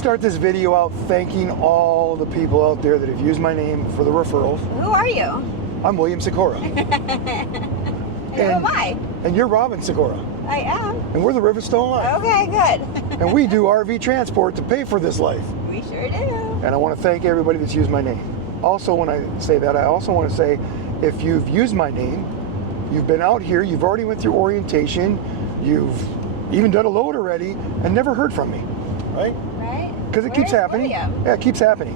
start this video out thanking all the people out there that have used my name for the referrals. Who are you? I'm William Sikora. And who am I? And you're Robin Sikora. I am. And we're the Riverstone Life. Okay, good. And we do RV transport to pay for this life. We sure do. And I want to thank everybody that's used my name. Also, when I say that, I also want to say, if you've used my name, you've been out here, you've already went through orientation, you've even done a load already, and never heard from me, right? Right. Because it keeps happening. William? Yeah, it keeps happening.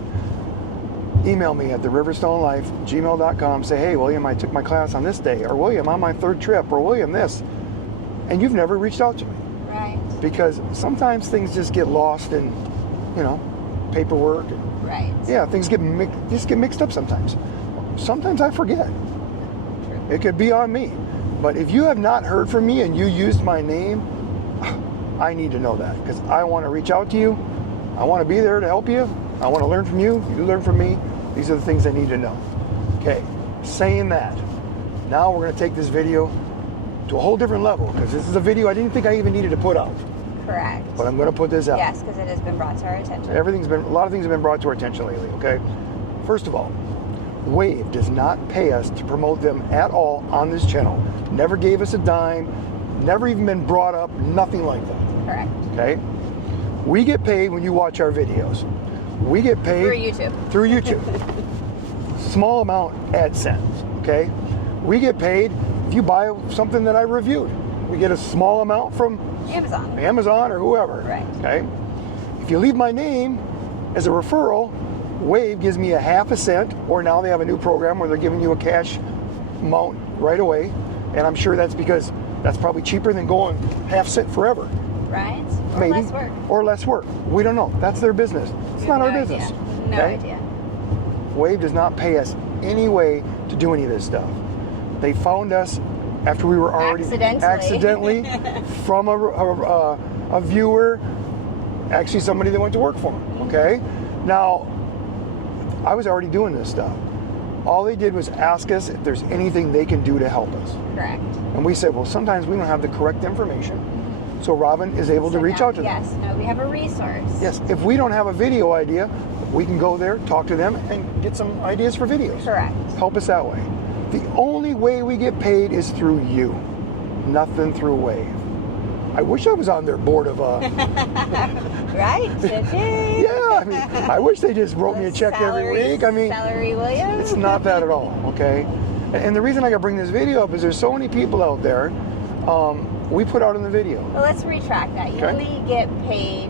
Email me at theriverstonelife@gmail.com. Say, hey, William, I took my class on this day, or William, on my third trip, or William, this. And you've never reached out to me. Right. Because sometimes things just get lost in, paperwork. And, right. yeah, things get mixed up sometimes. Sometimes I forget. True. It could be on me. But if you have not heard from me and you used my name, I need to know that, because I want to reach out to you. I want to be there to help you. I want to learn from you. You learn from me. These are the things I need to know. Okay, saying that, now we're going to take this video to a whole different level, because this is a video I didn't think I even needed to put out. Correct. But I'm going to put this out. Yes, because it has been brought to our attention. A lot of things have been brought to our attention lately, okay? First of all, Wave does not pay us to promote them at all on this channel. Never gave us a dime, never even been brought up, nothing like that. Correct. Okay? We get paid when you watch our videos. We get paid Through YouTube. Through YouTube. Small amount AdSense, okay? We get paid if you buy something that I reviewed. We get a small amount from Amazon or whoever. Right. Okay? If you leave my name as a referral, Wave gives me a half a cent, or now they have a new program where they're giving you a cash amount right away. And I'm sure that's because that's probably cheaper than going half cent forever. Right. Or Maybe. less work. Or less work. We don't know. That's their business. It's not our business. No okay? idea. Wave does not pay us any way to do any of this stuff. They found us after we were already accidentally from a viewer, actually somebody that went to work for them. Okay? Now, I was already doing this stuff. All they did was ask us if there's anything they can do to help us. Correct. And we said, well, sometimes we don't have the correct information. So Robin is able to reach out to them. Yes, no, we have a resource. Yes, if we don't have a video idea, we can go there, talk to them, and get some ideas for videos. Correct. Help us that way. The only way we get paid is through you, nothing through Wave. I wish I was on their board of Right, yeah, I mean, I wish they just wrote me a check every week. I mean, salary Williams. It's not that at all, okay? And the reason I got to bring this video up is there's so many people out there. We put out in the video. Well, let's retract that. You only get paid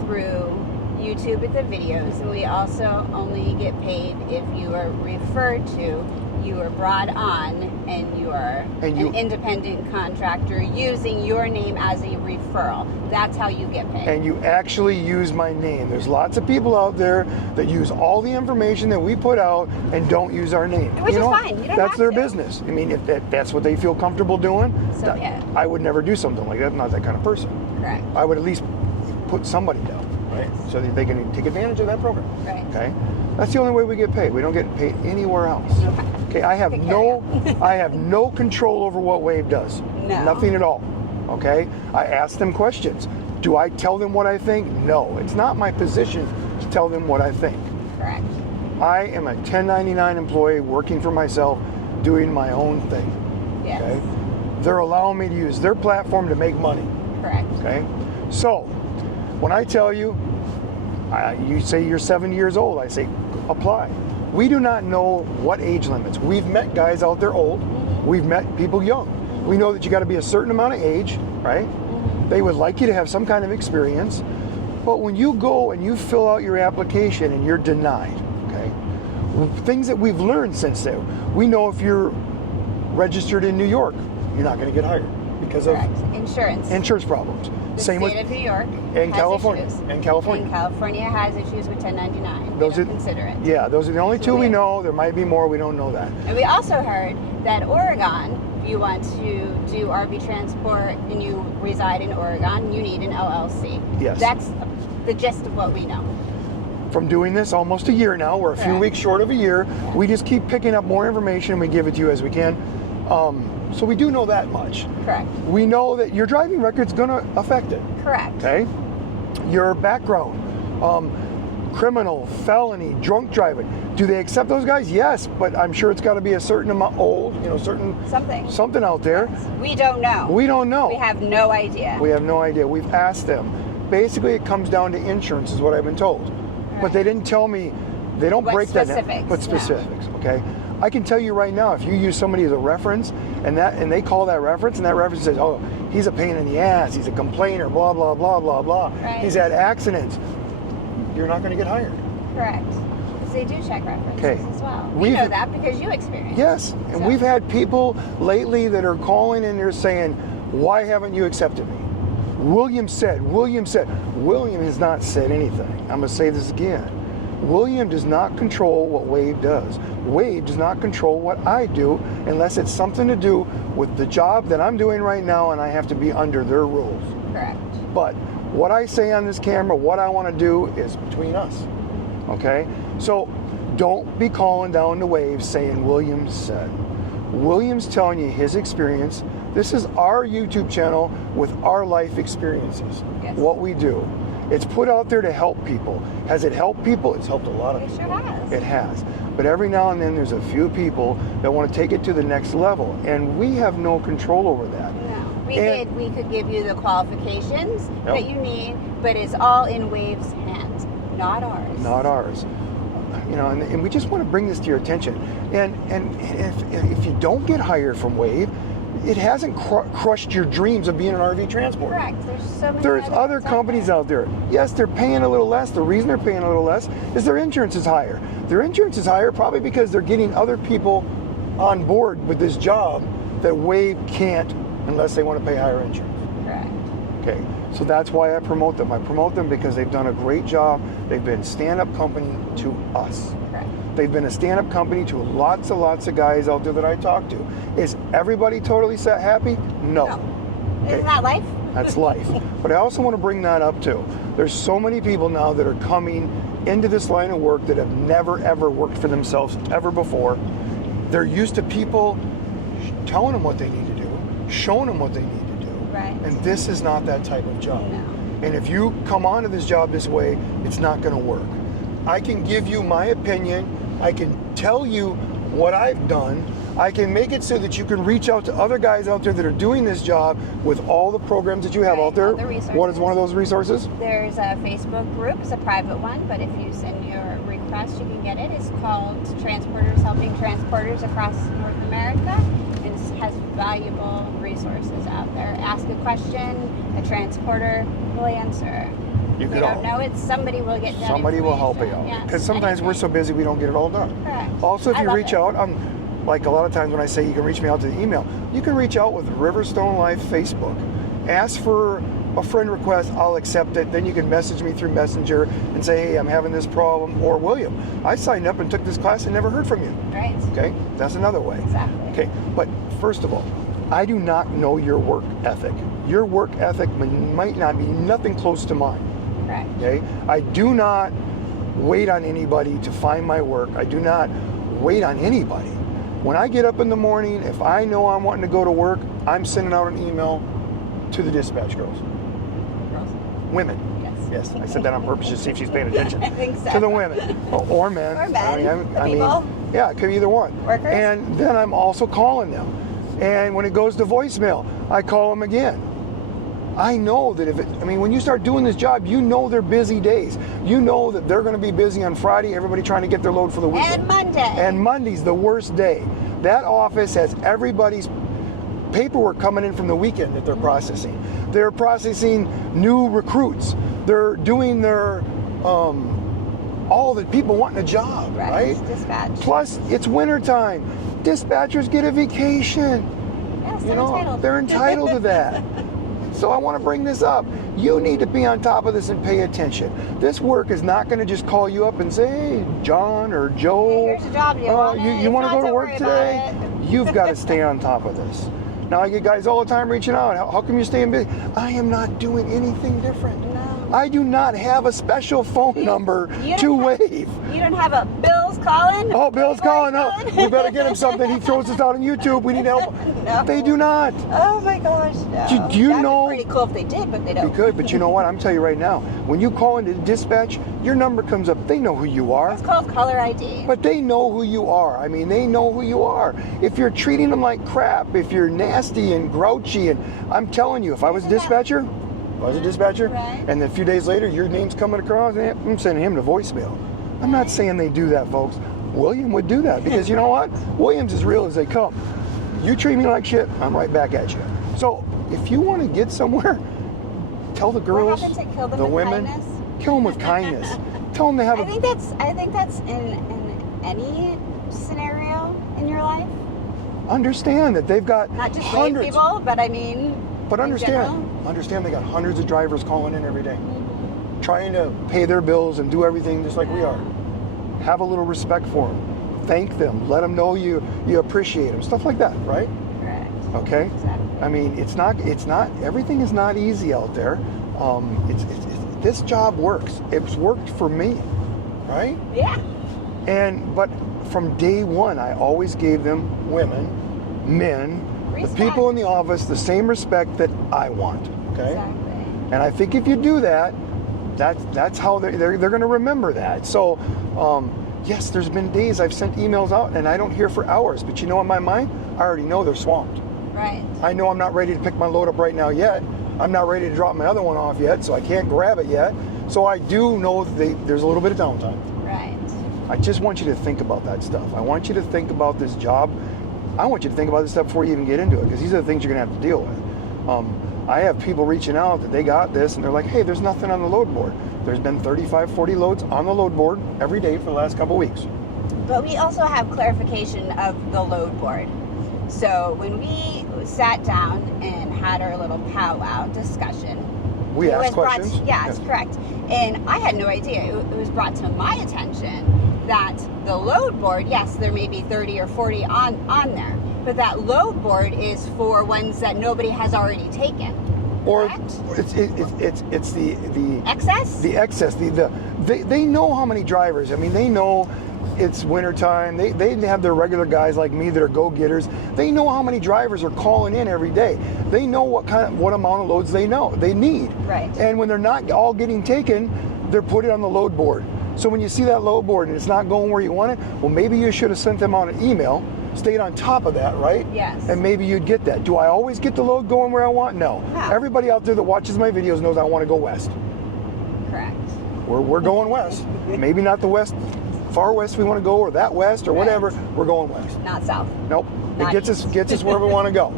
through YouTube with the videos, and we also only get paid if you are referred to, you are brought on, and you are an independent contractor using your name as a referral. That's how you get paid. And you actually use my name. There's lots of people out there that use all the information that we put out and don't use our name. Which is fine. You don't That's have their to. business. I mean, if that's what they feel comfortable doing, So, yeah. I would never do something like that. I'm not that kind of person. Correct. I would at least put somebody down, right? So that they can take advantage of that program. Right. Okay? That's the only way we get paid. We don't get paid anywhere else. Okay, I have no control over what Wave does. No. Nothing at all. Okay? I ask them questions. Do I tell them what I think? No. It's not my position to tell them what I think. Correct. I am a 1099 employee working for myself, doing my own thing. Yes. Okay? They're allowing me to use their platform to make money. Correct. Okay? So, when I tell you, you say you're 70 years old, I say, apply. We do not know what age limits. We've met guys out there old. We've met people young. We know that you got to be a certain amount of age, right? They would like you to have some kind of experience. But when you go and you fill out your application and you're denied, okay? Things that we've learned since then. We know if you're registered in New York, you're not going to get hired because of insurance problems. The Same state with of New York and has California. issues. And California. And California has issues with 1099. Those They don't consider it. Yeah, those are the only two we know. There might be more. We don't know that. And we also heard that Oregon, if you want to do RV transport and you reside in Oregon, you need an LLC. Yes. That's the gist of what we know. From doing this almost a year now, we're a few weeks short of a year. Yeah. We just keep picking up more information. We give it to you as we can. So we do know that much. Correct. We know that your driving record's going to affect it. Correct. Okay? your background, criminal, felony, drunk driving. Do they accept those guys? Yes, but I'm sure it's got to be a certain amount old, certain something out there. We don't know. We don't know. We have no idea. We have no idea. We've asked them. Basically, it comes down to insurance, is what I've been told. Right. But they didn't tell me. They don't break that down. But specifics, okay? I can tell you right now, if you use somebody as a reference, and they call that reference, and that reference says, "Oh, he's a pain in the ass. He's a complainer. Blah blah blah blah blah. Right. He's had accidents." You're not going to get hired. Correct. Because they do check references as well. We know that because you experienced. Yes, and we've had people lately that are calling and they're saying, "Why haven't you accepted me?" William said. William has not said anything. I'm going to say this again. William does not control what Wave does. Wave does not control what I do unless it's something to do with the job that I'm doing right now and I have to be under their rules. Correct. But what I say on this camera, what I want to do is between us. Okay? So don't be calling down the Wave saying William said. William's telling you his experience. This is our YouTube channel with our life experiences. Yes. What we do. It's put out there to help people. Has it helped people? It's helped a lot of people. It sure has. It has. But every now and then there's a few people that want to take it to the next level. And we have no control over that. No. We could give you the qualifications that you need, but it's all in Wave's hands, not ours. Not ours. And we just want to bring this to your attention. And if you don't get hired from Wave, it hasn't crushed your dreams of being an RV transporter. Correct. There's so many. There's other companies out there. Yes, they're paying a little less. The reason they're paying a little less is their insurance is higher. Their insurance is higher probably because they're getting other people on board with this job that Wave can't unless they want to pay higher insurance. Correct. Okay, so that's why I promote them. I promote them because they've done a great job. They've been stand-up company to us. Correct. They've been a stand-up company to lots of guys out there that I talk to. Is everybody totally happy? No. Isn't that life? That's life. But I also want to bring that up too. There's so many people now that are coming into this line of work that have never ever worked for themselves ever before. They're used to people telling them what they need to do, showing them what they need to do. Right. And this is not that type of job. No. And if you come onto this job this way, it's not going to work. I can give you my opinion. I can tell you what I've done. I can make it so that you can reach out to other guys out there that are doing this job with all the programs that you have out there. What is one of those resources? There's a Facebook group. It's a private one, but if you send your request, you can get it. It's called Transporters Helping Transporters Across North America. It has valuable resources out there. Ask a question, a transporter will answer. You If you don't know it, somebody will get that Somebody will help you out. Yes, Because sometimes we're so busy we don't get it all done. Correct. Also, if you love reach it. out, like a lot of times when I say you can reach me out to the email, you can reach out with Riverstone Life Facebook. Ask for a friend request, I'll accept it. Then you can message me through Messenger and say, hey, I'm having this problem. Or William, I signed up and took this class and never heard from you. Right. Okay, that's another way. Exactly. Okay, but first of all, I do not know your work ethic. Your work ethic might not be nothing close to mine. Correct. Okay, I do not wait on anybody to find my work. I do not wait on anybody. When I get up in the morning, if I know I'm wanting to go to work, I'm sending out an email to the dispatch girls. Girls. Women. Yes. Yes, I said that on purpose to see if she's paying attention. I think so. To the women. Or men. Or men. I mean, yeah, it could be either one. Workers. And then I'm also calling them. And when it goes to voicemail, I call them again. I know that when you start doing this job, you know they're busy days. You know that they're going to be busy on Friday, everybody trying to get their load for the weekend. And Monday. And Monday's the worst day. That office has everybody's paperwork coming in from the weekend that they're processing. They're processing new recruits. They're doing their, all the people wanting a job, right? Dispatch. Plus, it's wintertime. Dispatchers get a vacation. Yes, They're entitled to that. So I want to bring this up. You need to be on top of this and pay attention. This work is not going to just call you up and say, hey, John or Joe, hey, here's a job. You want to go to work today? You've got to stay on top of this. Now I get guys all the time reaching out. How come you're staying busy? I am not doing anything different. No. I do not have a special phone number to Wave. You don't have a bills calling? Oh, Bill's Hey, calling. Bill's Oh, we better get him something. He throws us out on YouTube. We need help. No. They do not. Oh my gosh, no. Do you That'd know? be pretty cool if they did, but they don't. They could, but you know what? I'm telling you right now. When you call into dispatch, your number comes up. They know who you are. It's called caller ID. But they know who you are. I mean, they know who you are. If you're treating them like crap, if you're nasty and grouchy, and I'm telling you, if I was a dispatcher, Right. and then a few days later your name's coming across, I'm sending him to voicemail. I'm not saying they do that, folks. William would do that because you know what? William's as real as they come. You treat me like shit, I'm right back at you. So if you want to get somewhere, tell the girls, What happens to kill them the with women, kindness? kill them with kindness. Tell them to have I think that's in any scenario in your life. understand that they've got Not just hundreds. white people, but I mean. But in general. understand they got hundreds of drivers calling in every day, trying to pay their bills and do everything just like we are. Have a little respect for them. Thank them. Let them know you appreciate them. Stuff like that, right? Correct. Okay. Exactly. I mean, it's not. Everything is not easy out there. This job works. It's worked for me, right? Yeah. But from day one, I always gave them women, men, Respect. the people in the office, the same respect that I want. Okay. Exactly. And I think if you do that, that's how they're going to remember that. So, yes, there's been days I've sent emails out and I don't hear for hours. But you know, in my mind, I already know they're swamped. Right. I know I'm not ready to pick my load up right now yet. I'm not ready to drop my other one off yet, so I can't grab it yet. So I do know that there's a little bit of downtime. Right. I just want you to think about that stuff. I want you to think about this job. I want you to think about this stuff before you even get into it, because these are the things you're going to have to deal with. I have people reaching out that they got this, and they're like, hey, there's nothing on the load board. There's been 35, 40 loads on the load board every day for the last couple weeks. But we also have clarification of the load board. So when we sat down and had our little powwow discussion, We it asked was brought questions. yes, correct. And I had no idea. It was brought to my attention that the load board, yes, there may be 30 or 40 on there, but that load board is for ones that nobody has already taken. Or correct? it's the Excess? The excess. They know how many drivers. I mean, they know it's wintertime. They have their regular guys like me that are go-getters. They know how many drivers are calling in every day. They know what amount of loads they need. Right. And when they're not all getting taken, they're put it on the load board. So when you see that load board and it's not going where you want it, well, maybe you should have sent them out an email, stayed on top of that, right? Yes. And maybe you'd get that. Do I always get the load going where I want? No. Everybody out there that watches my videos knows I want to go west. Correct. We're going west. Maybe not the west, far west we want to go, or that west, or Right. whatever. We're going west. Not south. Nope. Not It gets us where we want to go.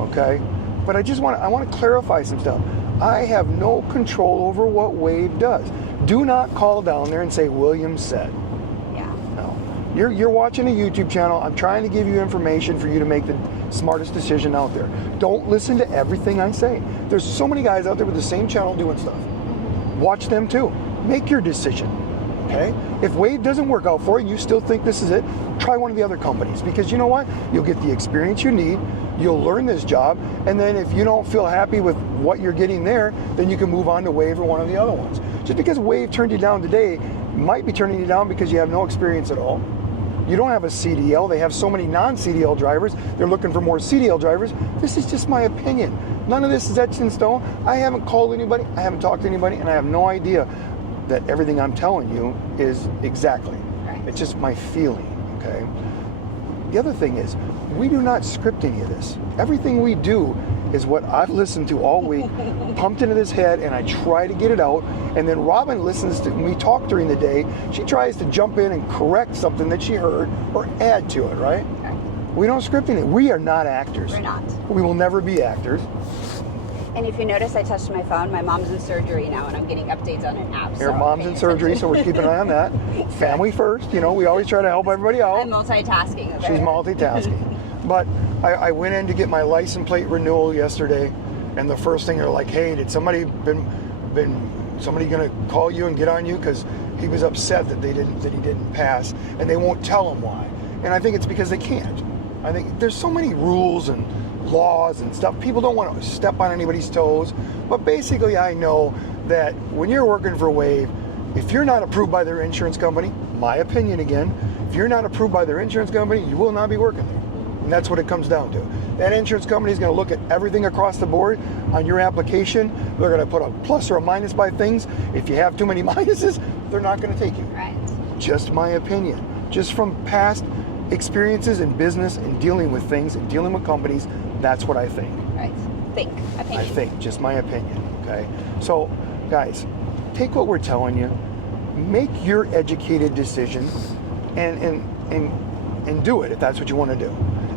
Okay. But I want to clarify some stuff. I have no control over what Wave does. Do not call down there and say William said. Yeah. No. You're watching a YouTube channel. I'm trying to give you information for you to make the smartest decision out there. Don't listen to everything I say. There's so many guys out there with the same channel doing stuff. Watch them too. Make your decision. Okay? If Wave doesn't work out for you, you still think this is it, try one of the other companies, because you know what? You'll get the experience you need, you'll learn this job, and then if you don't feel happy with what you're getting there, then you can move on to Wave or one of the other ones. Just because Wave turned you down today might be turning you down because you have no experience at all. You don't have a CDL. They have so many non-CDL drivers. They're looking for more CDL drivers. This is just my opinion. None of this is etched in stone. I haven't called anybody. I haven't talked to anybody, and I have no idea that everything I'm telling you is exactly. Right. It's just my feeling, okay? The other thing is, we do not script any of this. Everything we do is what I've listened to all week, pumped into this head, and I try to get it out. And then Robin listens to, when we talk during the day, she tries to jump in and correct something that she heard or add to it, right? Okay. We don't script anything. We are not actors. We're not. We will never be actors. And if you notice, I touched my phone. My mom's in surgery now, and I'm getting updates on an app. Her mom's in surgery, so we're keeping an eye on that. Family first, you know, we always try to help everybody out. I'm multitasking. Okay? She's multitasking. But I went in to get my license plate renewal yesterday, and the first thing they're like, hey, did somebody somebody gonna call you and get on you? Because he was upset that he didn't pass, and they won't tell him why. And I think it's because they can't. I think there's so many rules and laws and stuff. People don't want to step on anybody's toes. But basically, I know that when you're working for Wave, if you're not approved by their insurance company, my opinion again, if if you're not approved by their insurance company, you will not be working there. And that's what it comes down to. That insurance company is going to look at everything across the board on your application. They're going to put a plus or a minus by things. If you have too many minuses, they're not going to take you. Right. Just my opinion. Just from past experiences in business and dealing with things and dealing with companies, that's what I think. Right. Opinion. I think, just my opinion, okay? So, guys, take what we're telling you, make your educated decision, and do it if that's what you want to do.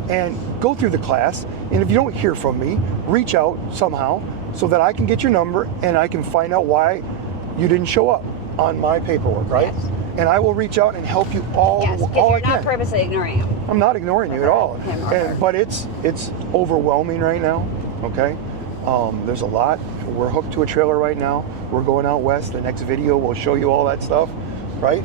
And go through the class, and if you don't hear from me, reach out somehow so that I can get your number and I can find out why you didn't show up on my paperwork, right? Yes. And I will reach out and help you all I Yes, can. because you're not purposely ignoring him. I'm not ignoring you at all. Him or her. But it's overwhelming right now, okay? There's a lot. We're hooked to a trailer right now. We're going out west. The next video will show you all that stuff, right?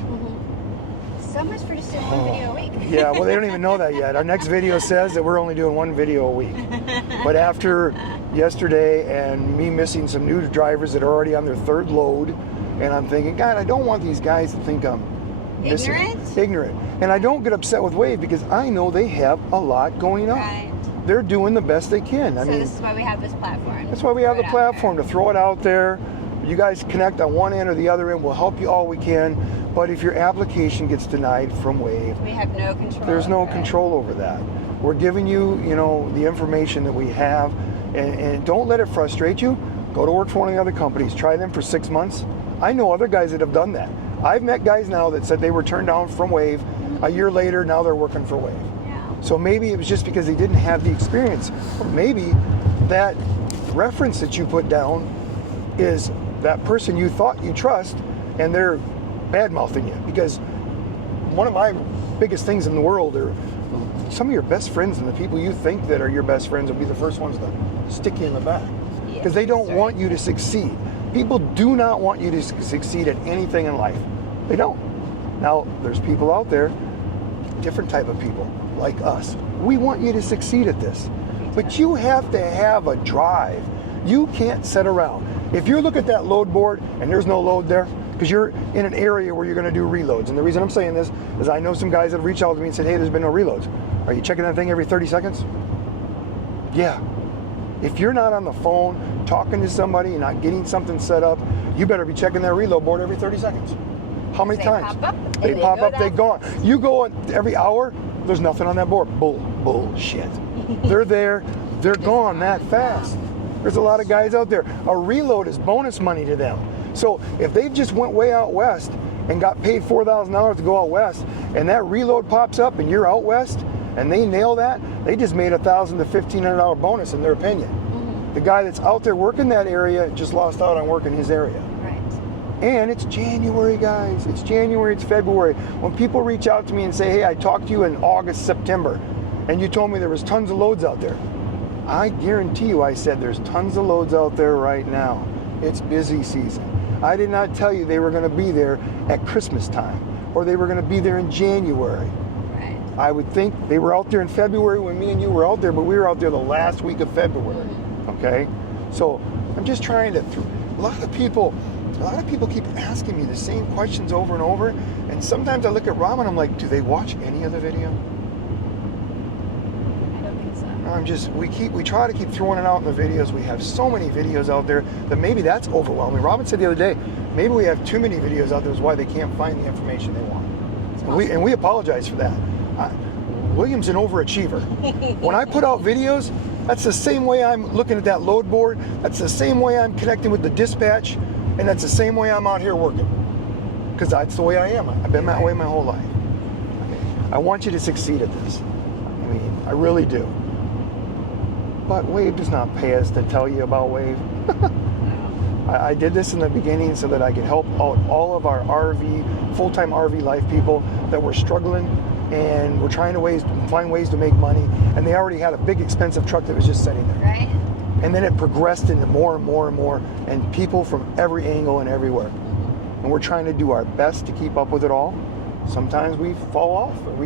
So much for just doing one video a week. Yeah, well, they don't even know that yet. Our next video says that we're only doing one video a week. But after yesterday and me missing some new drivers that are already on their third load, and I'm thinking, God, I don't want these guys to think I'm ignorant. And I don't get upset with Wave because I know they have a lot going on. Right. They're doing the best they can. I mean, this is why we have this platform. That's why we have the platform, to throw it out there. You guys connect on one end or the other end. We'll help you all we can. But if your application gets denied from Wave, we have no control. There's no control over that. We're giving you, the information that we have, and don't let it frustrate you. Go to work for one of the other companies. Try them for 6 months. I know other guys that have done that. I've met guys now that said they were turned down from Wave. A year later, now they're working for Wave. So maybe it was just because they didn't have the experience. Or maybe that reference that you put down is that person you thought you trust, and they're bad-mouthing you. Because one of my biggest things in the world are some of your best friends, and the people you think that are your best friends will be the first ones to stick you in the back. Because they don't want you to succeed. People do not want you to succeed at anything in life. They don't. Now, there's people out there, different type of people, like us. We want you to succeed at this. But you have to have a drive. You can't sit around. If you look at that load board and there's no load there, because you're in an area where you're going to do reloads. And the reason I'm saying this is I know some guys that have reached out to me and said, hey, there's been no reloads. Are you checking that thing every 30 seconds? Yeah. If you're not on the phone talking to somebody and not getting something set up, you better be checking that reload board every 30 seconds. How many times? They pop up, they're gone. You go every hour, there's nothing on that board. Bullshit. They're there, they're gone that fast. There's a lot of guys out there. A reload is bonus money to them. So if they just went way out west and got paid $4,000 to go out west, and that reload pops up and you're out west, and they nail that, they just made $1,000 to $1,500 bonus in their opinion. The guy that's out there working that area just lost out on working his area. Right. And it's January, guys. It's January, it's February. When people reach out to me and say, hey, I talked to you in August, September, and you told me there was tons of loads out there. I guarantee you I said there's tons of loads out there right now. It's busy season. I did not tell you they were going to be there at Christmas time, or they were going to be there in January. Right. I would think they were out there in February when me and you were out there, but we were out there the last week of February. Okay? So I'm just trying to, a lot of people keep asking me the same questions over and over, and sometimes I look at Robin, I'm like, do they watch any of the video? I don't think so. We try to keep throwing it out in the videos. We have so many videos out there that maybe that's overwhelming. Robin said the other day, maybe we have too many videos out there is why they can't find the information they want. And we apologize for that. William's an overachiever. When I put out videos, that's the same way I'm looking at that load board. That's the same way I'm connecting with the dispatch. And that's the same way I'm out here working. Because that's the way I am. I've been that way my whole life. Okay. I want you to succeed at this. I mean, I really do. But Wave does not pay us to tell you about Wave. I did this in the beginning so that I could help out all of our full-time RV life people that were struggling and were trying to find ways to make money, and they already had a big expensive truck that was just sitting there. Right. And then it progressed into more and more and more, and people from every angle and everywhere. And we're trying to do our best to keep up with it all. Sometimes we fall off, or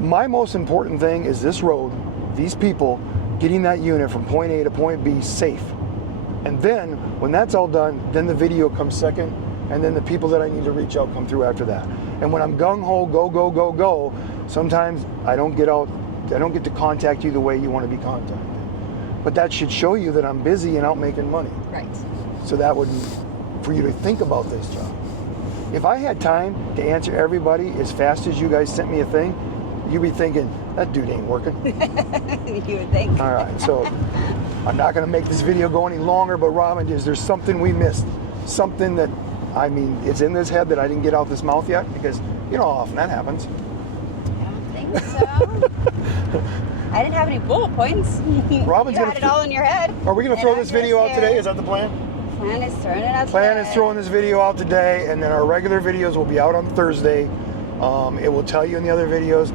my most important thing is this road, these people, getting that unit from point A to point B safe. And then, when that's all done, then the video comes second, And then the people that I need to reach out come through after that. And when I'm gung-ho, go, go, go, go, sometimes I don't get to contact you the way you want to be contacted. But that should show you that I'm busy and out making money. Right. So that would, for you to think about this job. If I had time to answer everybody as fast as you guys sent me a thing, you'd be thinking, that dude ain't working. You would think. All right, so I'm not going to make this video go any longer, but Robin, is there something we missed? Something that, I mean, it's in this head that I didn't get out this mouth yet? Because you know how often that happens. I don't think so. I didn't have any bullet points. Robin's you had it all in your head. Are we going to throw this video out today? Is that the plan? Plan is throwing it out Plan today. is throwing this video out today, and then our regular videos will be out on Thursday. It will tell you in the other videos.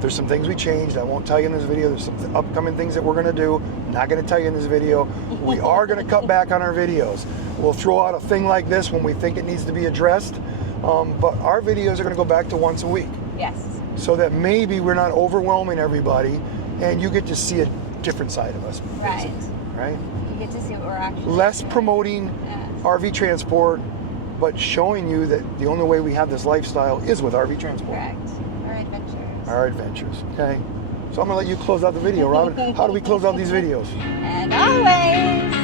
There's some things we changed. I won't tell you in this video. There's some upcoming things that we're going to do. Not going to tell you in this video. We are going to cut back on our videos. We'll throw out a thing like this when we think it needs to be addressed. But our videos are going to go back to once a week. Yes. So that maybe we're not overwhelming everybody, and you get to see a different side of us. Right. Right? You get to see what we're actually Less doing. promoting RV transport, but showing you that the only way we have this lifestyle is with RV transport. Correct. Our adventures. Our adventures. Okay. So I'm gonna let you close out the video, Robin. How do we close out these videos? And always